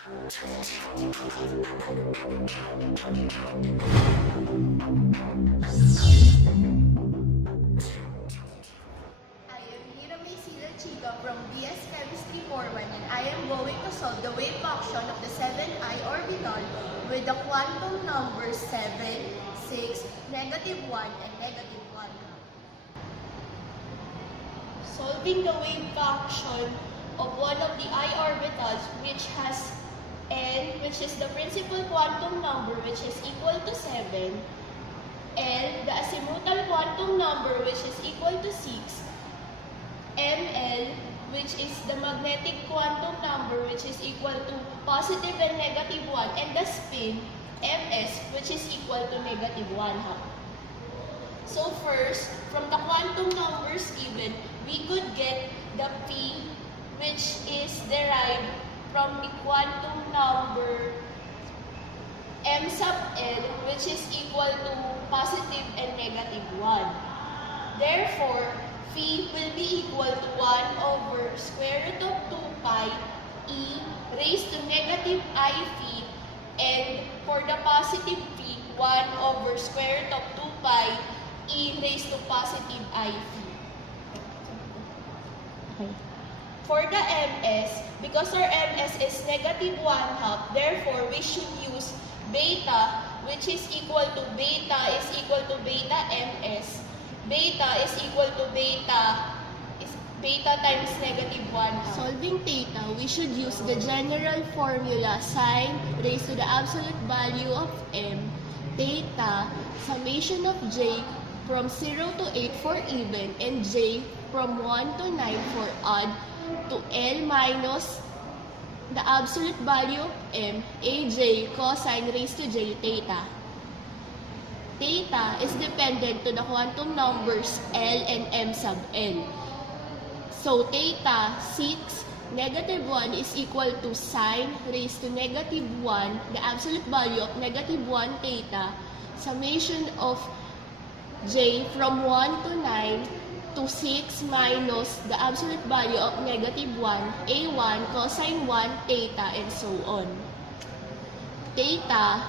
From BS Chemistry 41, and I am going to solve the wave function of the 7i orbital with the quantum numbers 7, 6, -1, and -1. Solving the wave function of one of the I orbitals which has n, which is the principal quantum number, which is equal to 7, L, the azimuthal quantum number, which is equal to 6, ML, which is the magnetic quantum number, which is equal to positive and -1, and the spin, Ms, which is equal to -1 half. So first, from the quantum numbers given, we could get the P, which is derived from the quantum number M sub L, which is equal to positive and -1. Therefore, phi will be equal to 1 over square root of 2 pi e raised to negative I phi, and for the positive phi, 1 over square root of 2 pi e raised to positive I phi. Okay. For the ms, because our ms is -1 half, therefore we should use beta, which is equal to beta ms. Beta is equal to beta times -1 half. Solving theta, we should use the general formula sine raised to the absolute value of m, theta, summation of j from 0 to 8 for even, and j from 1 to 9 for odd, to L minus the absolute value of m, aj, cosine raised to j theta. Theta is dependent to the quantum numbers L and M sub L. So theta 6, -1 is equal to sine raised to -1, the absolute value of -1 theta, summation of j from 1 to 9 to 6 minus the absolute value of -1, a1, cosine 1 theta, and so on. Theta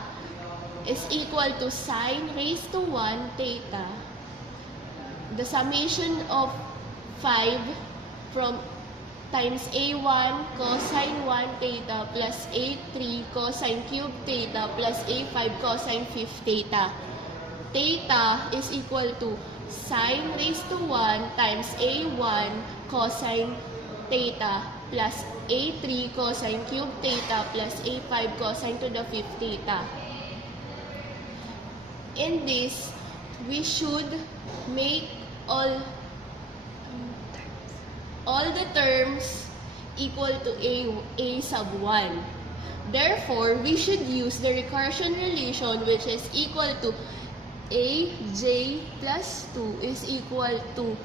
is equal to sine raised to 1 theta. The summation of 5 from times a1 cosine 1 theta plus a3 cosine cube theta plus a5 cosine 5 theta. Theta is equal to sine raised to 1 times a1 cosine theta plus a3 cosine cube theta plus a5 cosine to the 5th theta. In this, we should make all the terms equal to a sub 1. Therefore, we should use the recursion relation, which is equal to aj plus 2 is equal to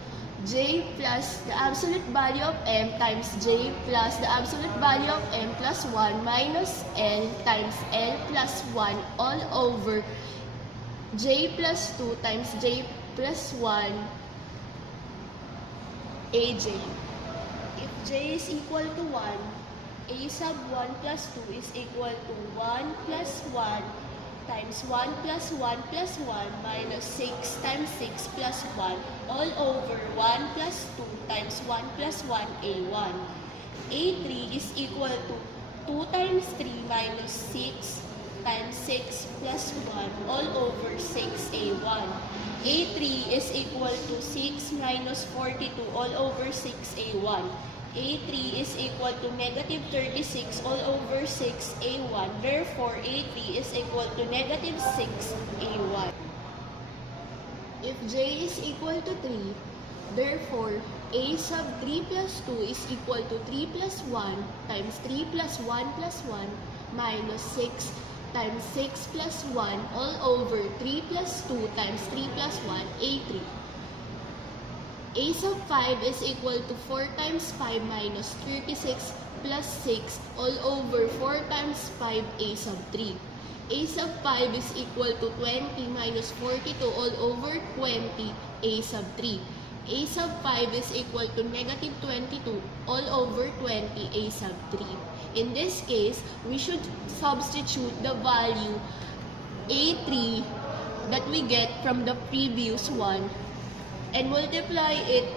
j plus the absolute value of m times j plus the absolute value of m plus 1 minus l times l plus 1 all over j plus 2 times j plus 1 aj. If j is equal to 1, a sub 1 plus 2 is equal to 1 plus 1 times 1 plus 1 plus 1 minus 6 times 6 plus 1 all over 1 plus 2 times 1 plus 1 a1. a3 is equal to 2 times 3 minus 6 times 6 plus 1 all over 6a1. a3 is equal to 6 minus 42 all over 6a1. a3 is equal to -36 all over 6a1. Therefore, a3 is equal to -6a1. If j is equal to 3, therefore, a sub 3 plus 2 is equal to 3 plus 1 times 3 plus 1 plus 1 minus 6 times 6 plus 1 all over 3 plus 2 times 3 plus 1, a3. A sub 5 is equal to 4 times 5 minus 36 plus 6 all over 4 times 5 a sub 3. A sub 5 is equal to 20 minus 42 all over 20 a sub 3. A sub 5 is equal to -22 all over 20 a sub 3. In this case, we should substitute the value A3 that we get from the previous one and multiply it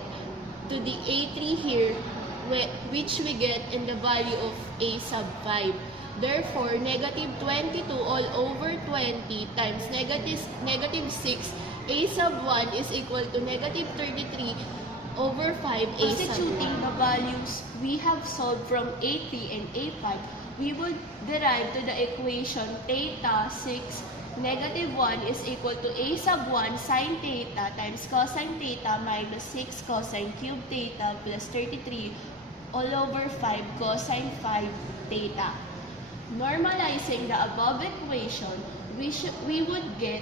to the A3 here, which we get in the value of A sub 5. Therefore, negative 22 all over 20 times negative 6 A sub 1 is equal to negative 33 over 5 A sub 1. Substituting the values we have solved from A3 and A5, we would derive to the equation theta 6 negative 1 is equal to A sub 1 sine theta times cosine theta minus 6 cosine cube theta plus 33 all over 5 cosine 5 theta. Normalizing the above equation, we would get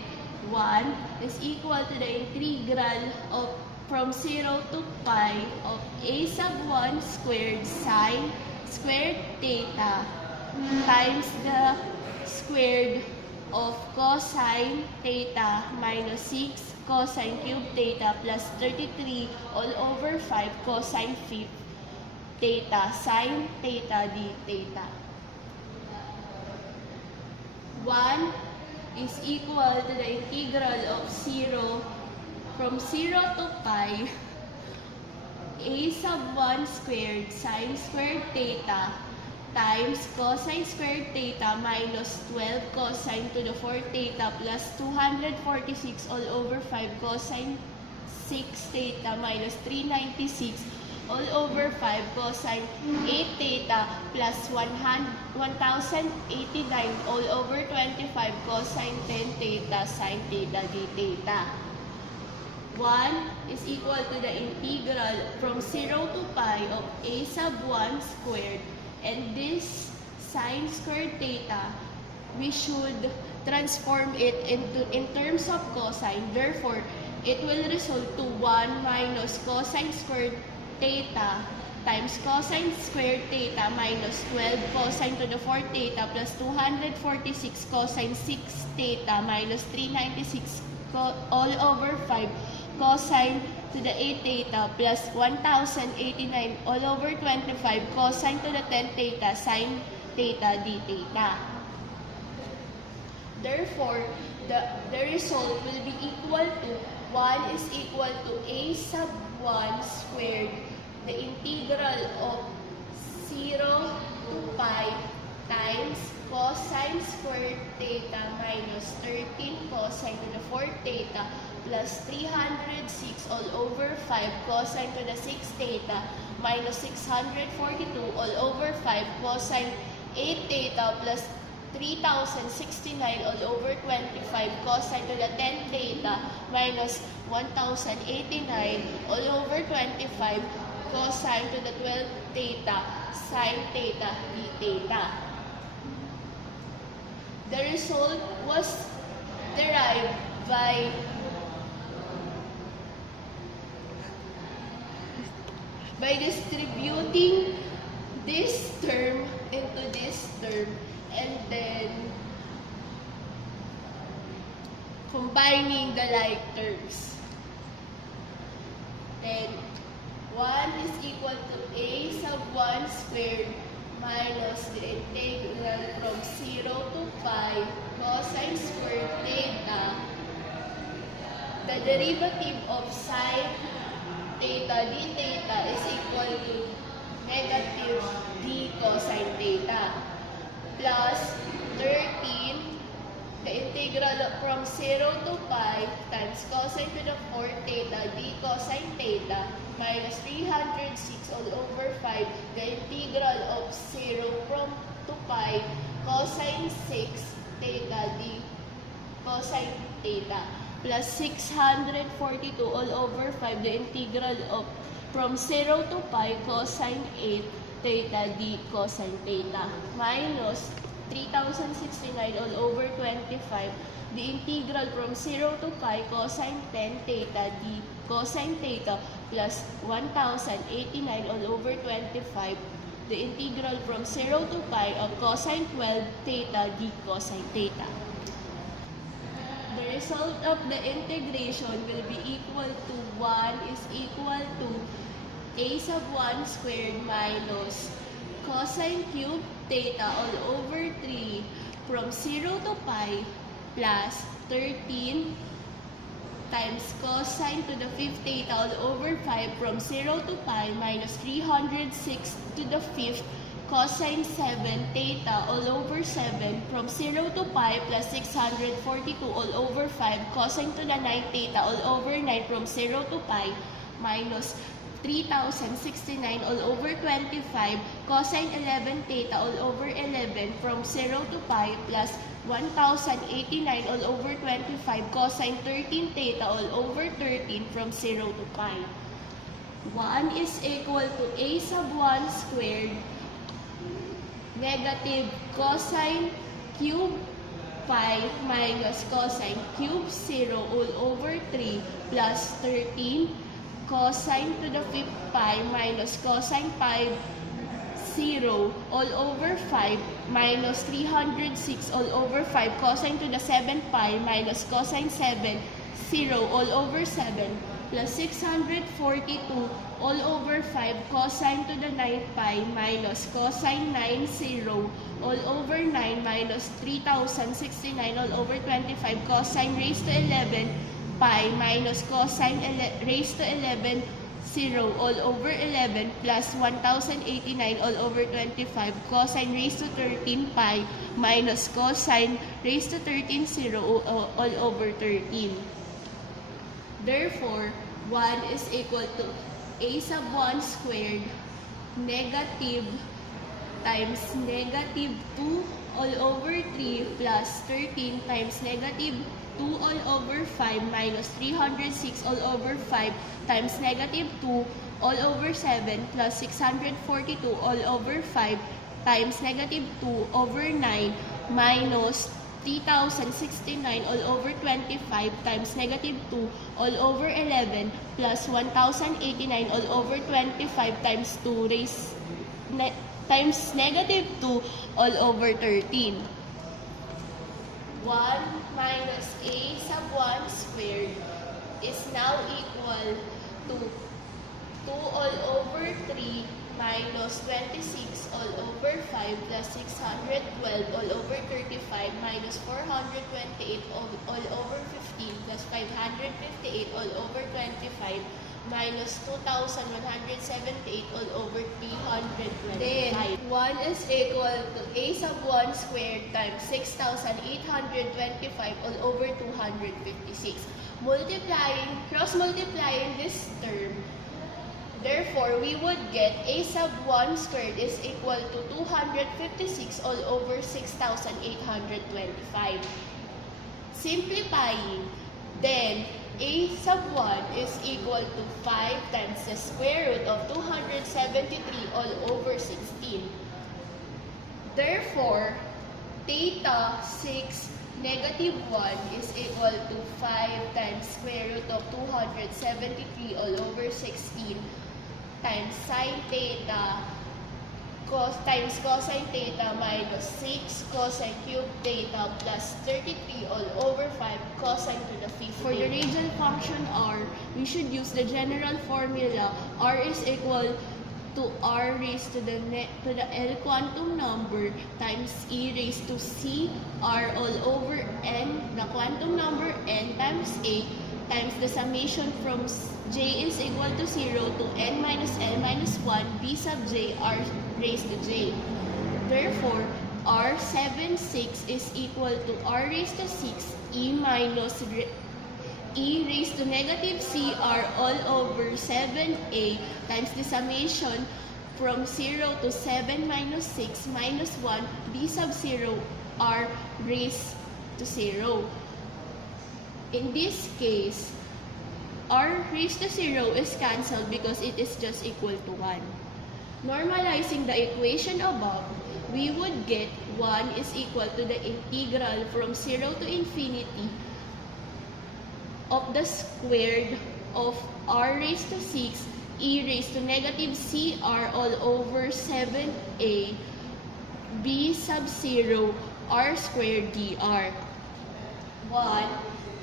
1 is equal to the integral of from 0 to pi of A sub 1 squared sine squared theta times the squared of cosine theta minus 6 cosine cube theta plus 33 all over 5 cosine 5 theta sine theta d theta. 1 is equal to the integral of 0 from 0 to pi A sub 1 squared sine squared theta times cosine squared theta minus 12 cosine to the 4 theta plus 246 all over 5 cosine 6 theta minus 396 all over 5 cosine 8 theta plus 1089 all over 25 cosine 10 theta sine theta d theta. 1 is equal to the integral from 0 to pi of A sub 1 squared, and this sine squared theta, we should transform it in terms of cosine. Therefore, it will result to 1 minus cosine squared theta times cosine squared theta minus 12 cosine to the 4 theta plus 246 cosine 6 theta minus 396 all over 5 cosine to the 8 theta plus 1089 all over 25 cosine to the 10 theta sine theta d theta. Therefore, the result will be equal to 1 is equal to A sub 1 squared, the integral of 0 to pi times cosine squared theta minus 13 cosine to the 4 theta plus 306 all over 5 cosine to the 6 theta minus 642 all over 5 cosine 8 theta plus 3069 all over 25 cosine to the 10 theta minus 1089 all over 25 cosine to the 12 theta sine theta d theta. The result was derived by distributing this term into this term and then combining the like terms. Then 1 is equal to A sub 1 squared minus the integral from 0 to pi cosine squared theta, the derivative of sine theta d theta is equal to negative d cosine theta plus 13, the integral from 0 to pi times cosine to the 4 theta d cosine theta minus 306 all over 5, the integral of 0 from to pi cosine 6 theta d cosine theta plus 642 all over 5, the integral of from 0 to pi cosine 8 theta d cosine theta minus 3069 all over 25, the integral from 0 to pi cosine 10 theta d cosine theta plus 1089 all over 25, the integral from 0 to pi of cosine 12 theta d cosine theta. The result of the integration will be equal to 1 is equal to A sub 1 squared minus cosine cube theta all over 3 from 0 to pi plus 13 times cosine to the 5th theta all over 5 from 0 to pi minus 306 to the 5th cosine 7 theta all over 7 from 0 to pi plus 642 all over 5 cosine to the 9th theta all over 9 from 0 to pi minus 3069 all over 25 cosine 11 theta all over 11 from 0 to pi plus 1089 all over 25 cosine 13 theta all over 13 from 0 to pi. 1 is equal to a sub 1 squared negative cosine cube pi minus cosine cube 0 all over 3 plus 13 cosine to the 5th pi minus cosine pi 0 all over 5 minus 306 all over 5 cosine to the 7th pi minus cosine 7 0 all over 7 plus 642 all over 5 cosine to the 9th pi minus cosine 9 0 all over 9 minus 3069 all over 25 cosine raised to 11 pi minus cosine raised to 11 0 all over 11 plus 1089 all over 25 cosine raised to 13 pi minus cosine raised to 13 0 all over 13. Therefore, 1 is equal to a sub 1 squared negative times negative 2 all over 3 plus 13 times negative 2 all over 5 minus 306 all over 5 times negative 2 all over 7 plus 642 all over 5 times negative 2 over 9 minus 3069 all over 25 times negative 2 all over 11 plus 1089 all over 25 times 2 times negative 2 all over 13. 1 minus a sub 1 squared is now equal to 2 all over 3 minus 26 all over 5 plus 612 all over 35 minus 428 all over 15 plus 558 all over 25 minus 2,178 all over 325. Then, 1 is equal to a sub 1 squared times 6,825 all over 256. Cross-multiplying this term, therefore, we would get a sub 1 squared is equal to 256 all over 6,825. Simplifying, then a sub 1 is equal to 5 times the square root of 273 all over 16. Therefore, theta 6 negative 1 is equal to 5 times square root of 273 all over 16 times sine theta times cosine theta minus 6 cosine cube theta plus 33 all over 5 cosine to the 5th. For the radial function r, we should use the general formula. R is equal to r raised to the L quantum number times e raised to c r all over n, the quantum number n times a, times the summation from j is equal to 0 to n minus l minus 1 b sub j r raised to j. Therefore, r76 is equal to r raised to 6 e minus e raised to negative cr all over 7a times the summation from 0 to 7 minus 6 minus 1 b sub 0 r raised to 0. In this case, r raised to 0 is cancelled because it is just equal to 1. Normalizing the equation above, we would get 1 is equal to the integral from 0 to infinity of the squared of r raised to 6 e raised to negative cr all over 7a b sub 0 r squared dr. 1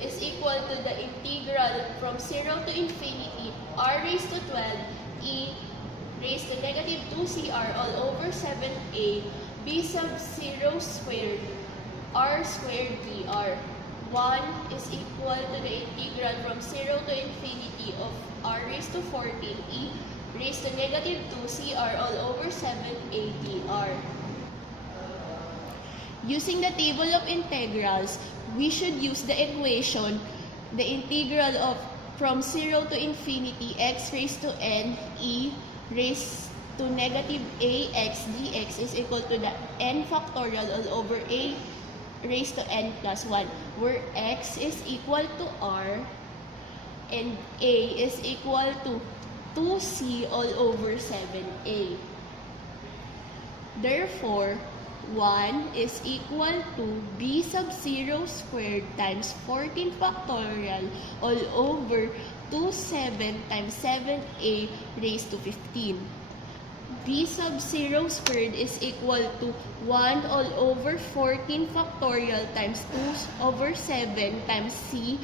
is equal to the integral from 0 to infinity r raised to 12 e raised to negative 2cr all over 7a b sub 0 squared r squared dr. 1 is equal to the integral from 0 to infinity of r raised to 14e raised to negative 2 cr all over 7a dr. Using the table of integrals, we should use the equation, the integral of from 0 to infinity x raised to n e raised to negative ax dx is equal to the n factorial all over a raised to n plus 1, where x is equal to r and a is equal to 2c all over 7a. Therefore, 1 is equal to b sub 0 squared times 14 factorial all over 27 times 7a raised to 15. b sub 0 squared is equal to 1 all over 14 factorial times 2 over 7 times c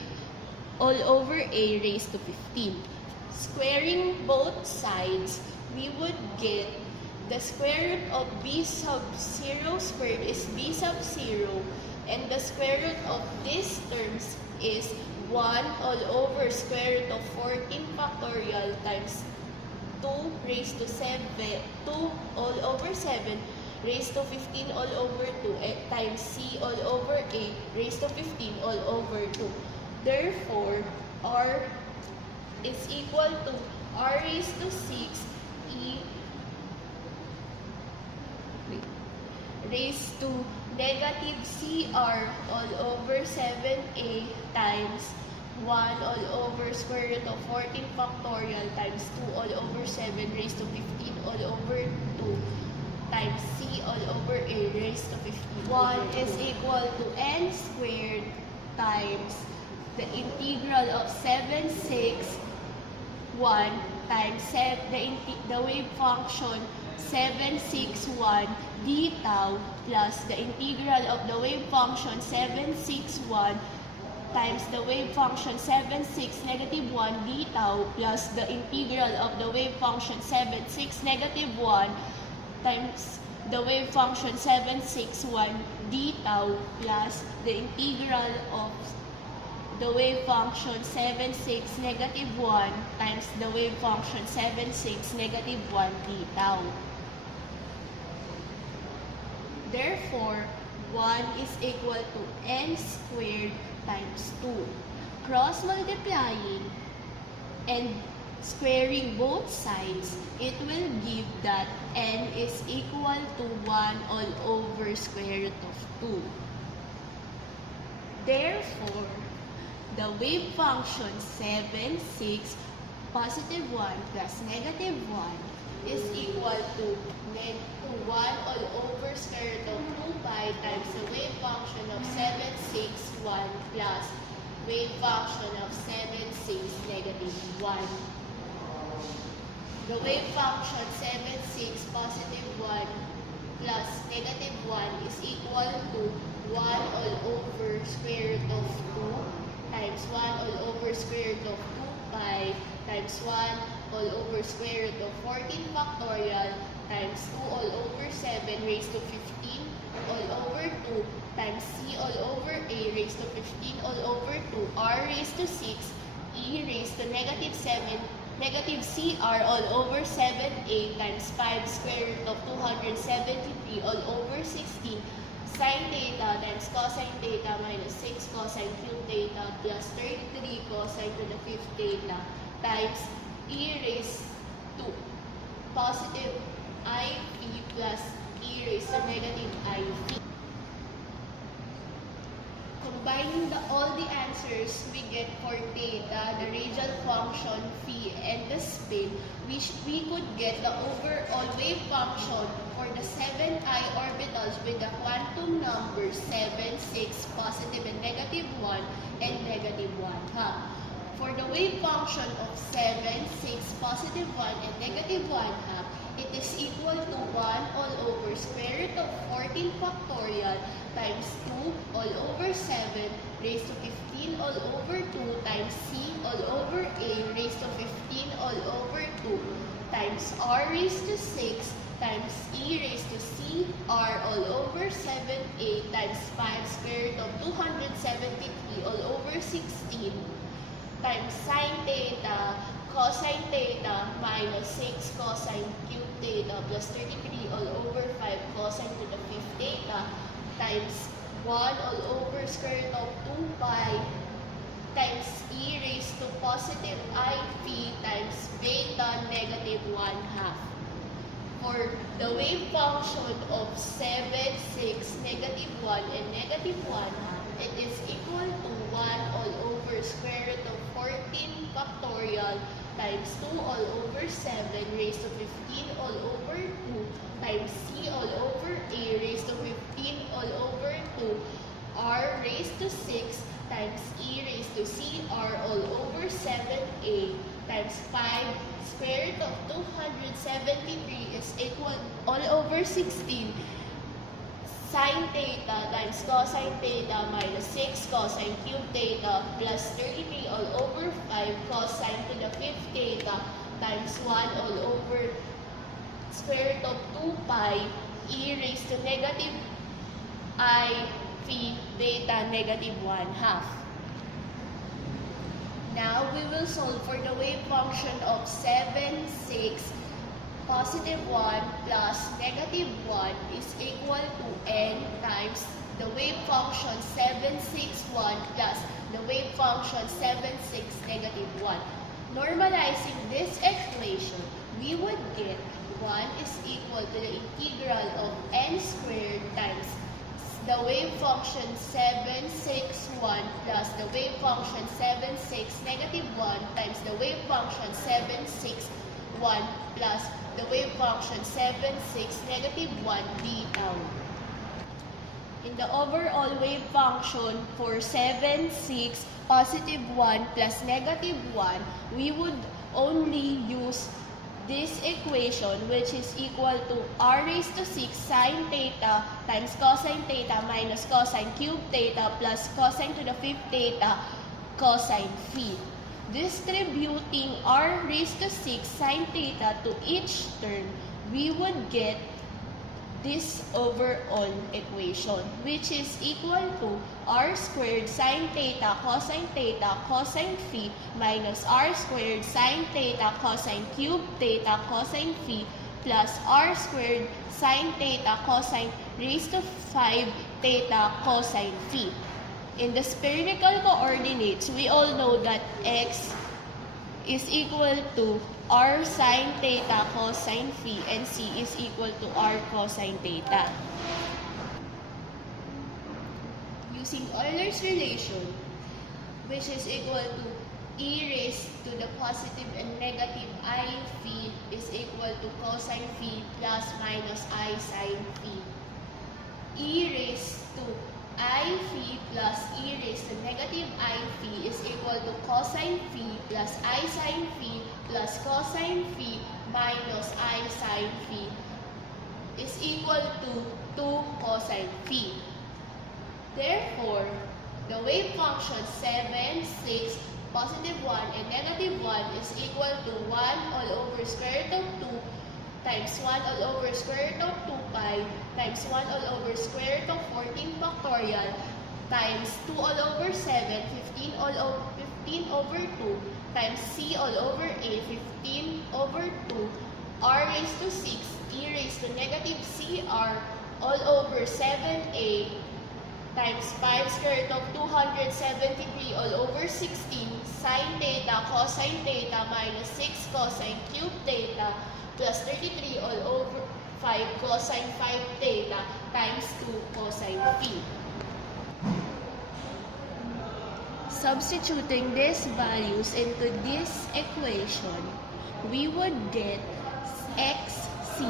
all over a raised to 15. Squaring both sides, we would get the square root of b sub 0 squared is b sub 0, and the square root of these terms is 1 all over square root of 14 factorial times 2 raised to 7, 2 all over 7 raised to 15 all over 2 times c all over a raised to 15 all over 2. Therefore, r is equal to r raised to 6 e raised to negative cr all over 7a times 1 all over square root of 14 factorial times 2 all over 7 raised to 15 all over 2 times c all over a raised to 15. 1 is equal to n squared times the integral of 7, 6, 1 times the wave function 761 d tau plus the integral of the wave function 761 times the wave function 76 negative 1 d tau plus the integral of the wave function 76 negative 1 times the wave function 761 d tau plus the integral of the wave function 76 negative 1 times the wave function 76 negative 1 d tau. Therefore, 1 is equal to n squared times 2. Cross multiplying and squaring both sides, it will give that n is equal to 1 all over square root of 2. Therefore, the wave function 7, 6, positive 1 plus negative 1 is equal to 1 all over square root of 2 pi times the wave function of 7, 6, 1 plus wave function of 7, 6, negative 1. The wave function 7, 6, positive 1 plus negative 1 is equal to 1 all over square root of 2 times 1 all over square root of 2 pi times 1 all over square root of 14 factorial times 2 all over 7 raised to 15 all over 2 times c all over a raised to 15 all over 2 r raised to 6 e raised to negative 7 negative cr all over 7a times 5 square root of 273 all over 16 sine theta times cosine theta minus 6 cosine cube theta plus 33 cosine to the 5th theta times e raised to positive I p plus e raised to negative I p. Combining all the answers, we get for theta, the radial function, phi, and the spin, we could get the overall wave function for the 7i orbitals with the quantum numbers 7, 6, positive and negative 1, and negative 1 half. For the wave function of 7, 6, positive 1, and negative 1 half, it is equal to 1 all over square root of 14 factorial times 2 all over 7 raised to 15 all over 2 times c all over a raised to 15 all over 2 times r raised to 6 times e raised to c r all over 7a times 5 square root of 273 all over 16 times sine theta cosine theta minus 6 cosine cube theta plus 33 all over 5 cosine to the 5th theta times 1 all over square root of 2 pi times e raised to positive I p times beta negative 1/2. For the wave function of 7, 6, negative 1, and negative 1/2, it is equal to 1 all over square root of 14 factorial times 2 all over 7 raised to 15 all over 2 times c all over a raised to 15 all over 2 r raised to 6 times e raised to c r all over 7a times 5 square root of 273 is equal all over 16 sine theta times cosine theta minus 6 cosine cube theta plus 33 all over 5 cosine to the 5th theta times 1 all over square root of 2 pi e raised to negative I phi beta negative 1/2. Now we will solve for the wave function of 7, 6, positive 1 plus negative 1 is equal to n times the wave function 7, 6, 1 plus the wave function 7, 6, negative 1. Normalizing this equation, we would get 1 is equal to the integral of n squared times the wave function 7, 6, 1 plus the wave function 7, 6, negative 1 times the wave function 7, 6, 1 plus the wave function 7, 6, negative 1 d tau. In the overall wave function for 7, 6, positive 1 plus negative 1, we would only use this equation, which is equal to r raised to 6 sine theta times cosine theta minus cosine cube theta plus cosine to the 5th theta cosine phi. Distributing r raised to 6 sine theta to each term, we would get this overall equation, which is equal to r squared sine theta cosine phi minus r squared sine theta cosine cube theta cosine phi plus r squared sine theta cosine raised to 5 theta cosine phi. In the spherical coordinates, we all know that x is equal to r sine theta cosine phi and c is equal to r cosine theta. Using Euler's relation, which is equal to e raised to the positive and negative I phi is equal to cosine phi plus minus I sine phi. E raised to I phi plus e raised to negative I phi is equal to cosine phi plus I sine phi plus cosine phi minus I sine phi is equal to 2 cosine phi. Therefore, the wave function 7, 6, positive 1 and negative 1 is equal to 1 all over square root of 2 times 1 all over square root of 2 pi times 1 all over square root of 14 factorial times 2 all over 7, 15 over 2 times c all over a, 15 over 2, r raised to 6, e raised to negative cr all over 7a times 5 square root of 273 all over 16 sine theta cosine theta minus 6 cosine cube theta plus 33 all over 5 cosine 5 theta times 2 cosine phi. Substituting these values into this equation, we would get xc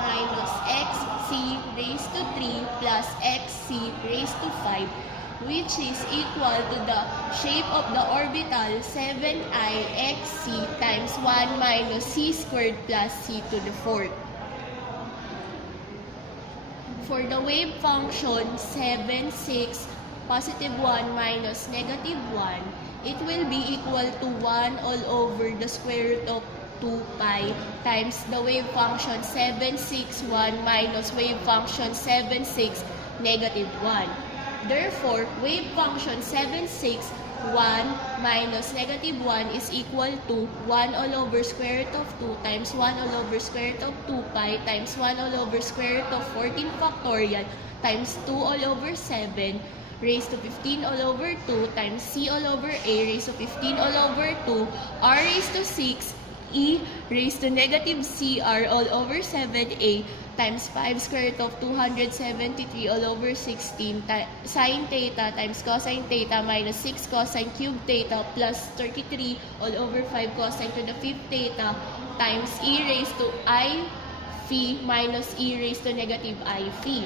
minus xc raised to 3 plus xc raised to 5, which is equal to the shape of the orbital 7i xc times 1 minus c squared plus c to the 4th. For the wave function 7, 6, positive 1 minus negative 1, it will be equal to 1 all over the square root of 2 pi times the wave function 7, 6, 1 minus wave function 7, 6, negative 1. Therefore, wave function 7, 6, 1 minus negative 1 is equal to 1 all over square root of 2 times 1 all over square root of 2 pi times 1 all over square root of 14 factorial times 2 all over 7 raised to 15 all over 2 times c all over a raised to 15 all over 2 r raised to 6 e raised to negative cr all over 7a times 5 square root of 273 all over 16 sine theta times cosine theta minus 6 cosine cube theta plus 33 all over 5 cosine to the 5th theta times e raised to I phi minus e raised to negative I phi.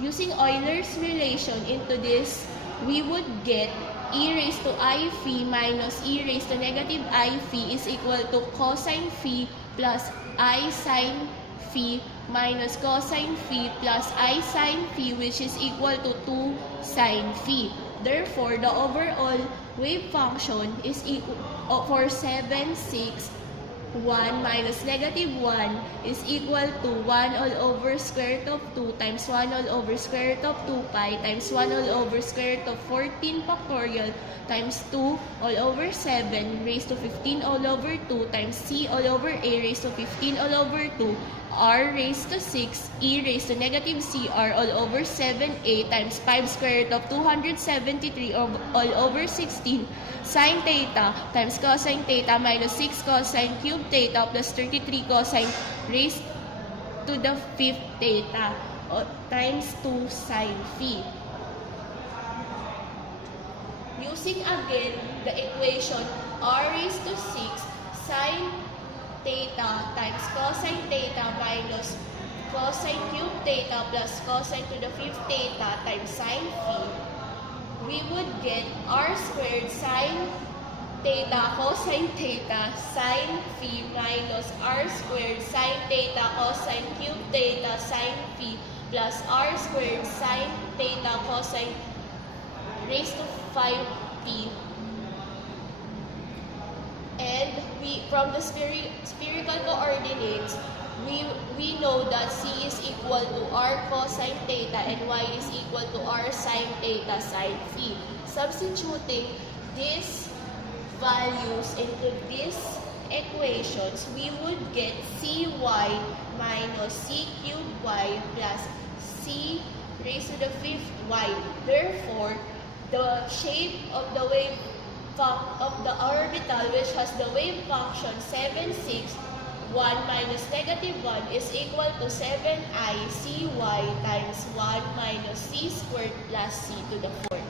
Using Euler's relation into this, we would get e raised to I phi minus e raised to negative I phi is equal to cosine phi plus I sine phi minus cosine phi plus I sine phi, which is equal to 2 sine phi. Therefore, the overall wave function is equal for 7, 6, 1 minus negative 1 is equal to 1 all over square root of 2 times 1 all over square root of 2 pi times 1 all over square root of 14 factorial times 2 all over 7 raised to 15 all over 2 times c all over a raised to 15 all over 2 r raised to 6 e raised to negative cr all over 7a times 5 square root of 273 all over 16 sine theta times cosine theta minus 6 cosine cube theta plus 33 cosine raised to the 5th theta times 2 sine phi. Using again the equation r raised to 6 sine theta times cosine theta minus cosine cube theta plus cosine to the 5th theta times sine phi, we would get r squared sine theta cosine theta sine phi minus r squared sine theta cosine cube theta sine phi plus r squared sine theta cosine raised to 5p. And from the spherical coordinates, we know that c is equal to r cosine theta and y is equal to r sine theta sine phi. Substituting these values into these equations, we would get cy minus c cubed y plus c raised to the 5th y. Therefore, the shape of the wave of the orbital, which has the wave function 7, 6, 1 minus negative 1 is equal to 7i cy times 1 minus c squared plus c to the 4th.